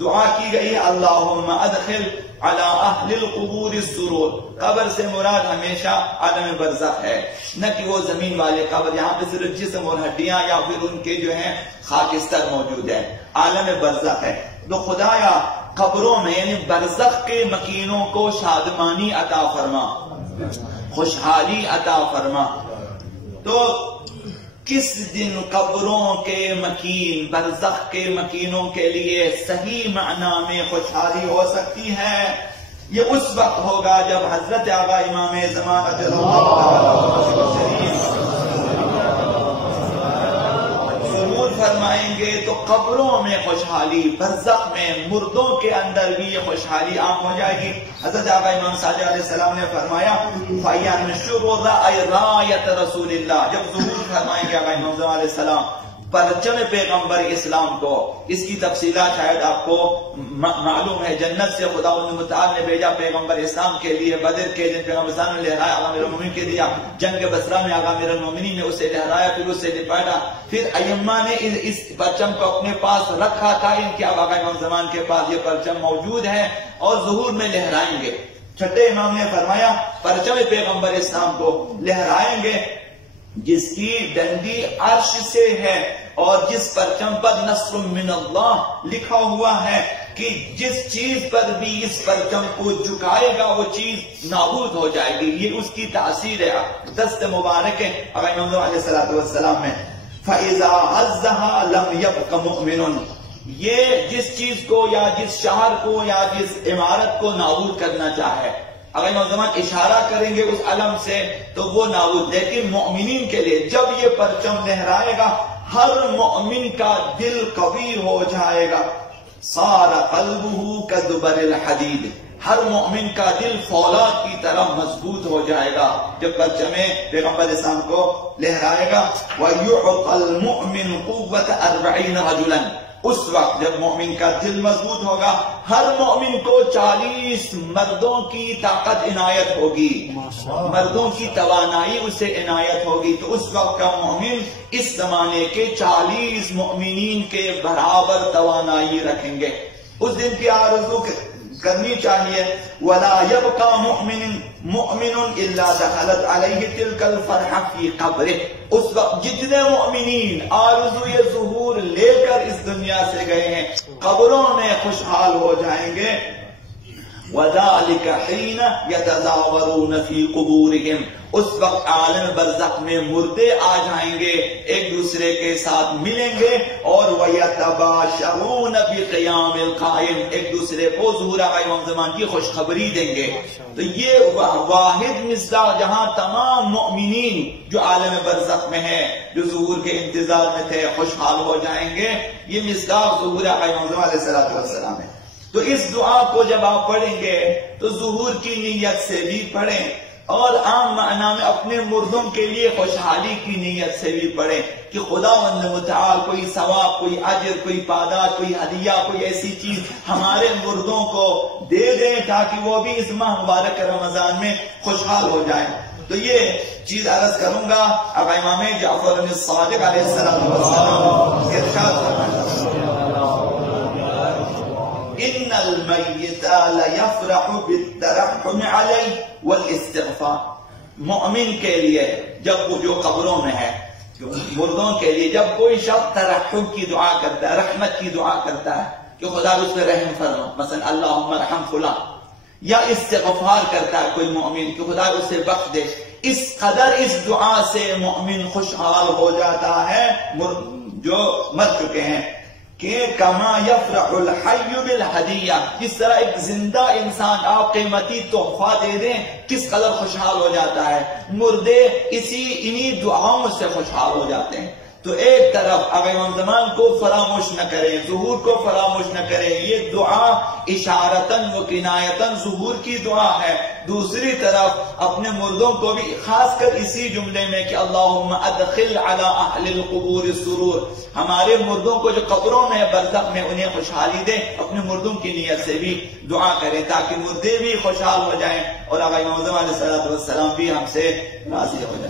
دعا کی گئی اللہم ادخل علی اہل القبور السرور. قبر سے مراد ہمیشہ عالم برزخ ہے، نہ کہ وہ زمین والے قبر، یہاں پہ صرف جسم اور ہڈیاں یا پھر ان کے جو ہیں خاکستر موجود ہے، عالم برزخ ہے. تو خدایا قبروں میں یعنی برزخ کے مکینوں کو شادمانی عطا فرما، خوشحالی عطا فرما. تو کس دن قبروں کے مکین، برزخ کے مکینوں کے لیے صحیح معنی میں خوشحالی ہو سکتی ہے؟ یہ اس وقت ہوگا جب حضرت آقا امام زمان اجل اللہ شریف ظہور فرمائیں گے تو قبروں میں خوشحالی، برزخ میں مردوں کے اندر بھی یہ خوشحالی عام ہو جائے گی. حضرت آقا امام صادق علیہ السلام نے فرمایا فَيَنْشُرُ رَأَيْ رَسُولِ اللَّهِ، جب ظہور فرمائیں گے آقا امام علیہ السلام پرچم پیغمبر اسلام کو. اس کی تفصیلات شاید آپ کو معلوم ہے، جنت سے خدا متعال نے بھیجا پیغمبر اسلام کے لیے، بدر کے دن پیغمبر اسلام نے لہرایا، آقا امیر المومنین کے دیا، جنگ بصرہ میں آقا امیر المومنین نے اسے لہرایا، پھر اسے لپاٹا، پھر ائمہ نے اس پرچم کو اپنے پاس رکھا تھا، ان کے آقا امام زمان کے پاس یہ پرچم موجود ہے اور ظہور میں لہرائیں گے. چھٹے امام نے فرمایا پرچم پیغمبر اسلام کو لہرائیں گے جس کی ڈنڈی عرش سے ہے اور جس پرچم پر نصر من اللہ لکھا ہوا ہے کہ جس چیز پر بھی اس پرچم کو جھکائے گا وہ چیز نابود ہو جائے گی. یہ اس کی تاثیر ہے، دست مبارک ہے آقا امام علیہ السلام میں. فَإِذَا عَزَّهَا لَمْ يَبْقَ مُؤْمِنٌ، یہ جس چیز کو یا جس شہر کو یا جس عمارت کو نابود کرنا چاہے، اگر نوجوان اشارہ کریں گے اس علم سے تو وہ نابود. لیکن مؤمنین کے لیے جب یہ پرچم لہرائے گا ہر مؤمن کا دل قوی ہو جائے گا. صار قلبہ کدبر الحدید، ہر مؤمن کا دل فولاد کی طرح مضبوط ہو جائے گا جب پرچم پیغمبر اسلام کو لہرائے گا. وَيُعْطَى الْمُؤْمِنُ قُوَّةَ 40 رَجُلًا، اس وقت جب مومن کا دل مضبوط ہوگا ہر مومن کو 40 مردوں کی طاقت عنایت ہوگی، مردوں کی توانائی اسے عنایت ہوگی. تو اس وقت کا مومن اس زمانے کے 40 مؤمنین کے برابر توانائی رکھیں گے. اس دن کی آرزو کرنی چاہیے. وَلَا يَبْقَى مُؤْمِنٌ إِلَّا دَخَلَتْ عَلَيْهِ تِلْكَ الْفَرْحَةُ فِي قَبْرِهِ، اس وقت جتنے مؤمنین آرزوی ظہور لے کر اس دنیا سے گئے ہیں قبروں میں خوشحال ہو جائیں گے. وَذَلِكَ حِينَ يَتَزَاوَرُونَ فِي قُبُورِهِمْ، اس وقت عالم برزخ میں مردے آ جائیں گے، ایک دوسرے کے ساتھ ملیں گے اور وَيَتَبَاشَرُونَ بِقِيَامِ الْقَائِمِ، ایک دوسرے کو ظہور آقا امام زمان کی خوشخبری دیں گے. تو یہ واحد مصداق جہاں تمام مؤمنین جو عالم برزخ میں ہیں، جو ظہور کے انتظار میں تھے، خوشحال ہو جائیں گے. یہ مصداق ظہور آقا امام زمان علیہ السلام ہے. تو اس دعا کو جب آپ پڑھیں گے تو ظہور کی نیت سے بھی پڑھیں اور عام معنی میں اپنے مردوں کے لیے خوشحالی کی نیت سے بھی پڑھیں کہ خداوند متعال کوئی ثواب، کوئی اجر، کوئی پاداش، کوئی ہدیہ، کوئی ایسی چیز ہمارے مردوں کو دے دیں تاکہ وہ بھی اس ماہ مبارک رمضان میں خوشحال ہو جائیں. تو یہ چیز عرض کروں گا. اب امام جعفر الصادق علیہ السلام ارشاد فرماتے ان المیت لیفرح بالترحم علیہ والاستغفار، مؤمن کے لیے جب وہ جو قبروں میں ہے، مردوں کے لیے جب کوئی شخص ترحم کی دعا کرتا ہے، رحمت کی دعا کرتا ہے کہ خدا اس پہ رحم فرما، مثلا اللہم ارحم فلان، یا استغفار کرتا ہے کوئی مومن کہ خدا اسے بخش دے، اس قدر اس دعا سے مومن خوشحال ہو جاتا ہے جو مر چکے ہیں. کہ کما یفرح الحی بالہدیہ، جس طرح ایک زندہ انسان آپ قیمتی تحفہ دے دیں کس قدر خوشحال ہو جاتا ہے، مردے انہی دعاؤں سے خوشحال ہو جاتے ہیں. تو ایک طرف آقا امام زمان کو فراموش نہ کریں، ظہور کو فراموش نہ کریں، یہ دعا اشارتاً و کنایتاً ظہور کی دعا ہے. دوسری طرف اپنے مردوں کو بھی خاص کر اسی جملے میں کہ اللہم ادخل علی اہل القبور السرور، ہمارے مردوں کو جو قبروں میں برزخ میں انہیں خوشحالی دے، اپنے مردوں کی نیت سے بھی دعا کریں تاکہ مردے بھی خوشحال ہو جائیں اور آقا امام زمان علیہ السلام بھی ہم سے راضی ہو جائیں.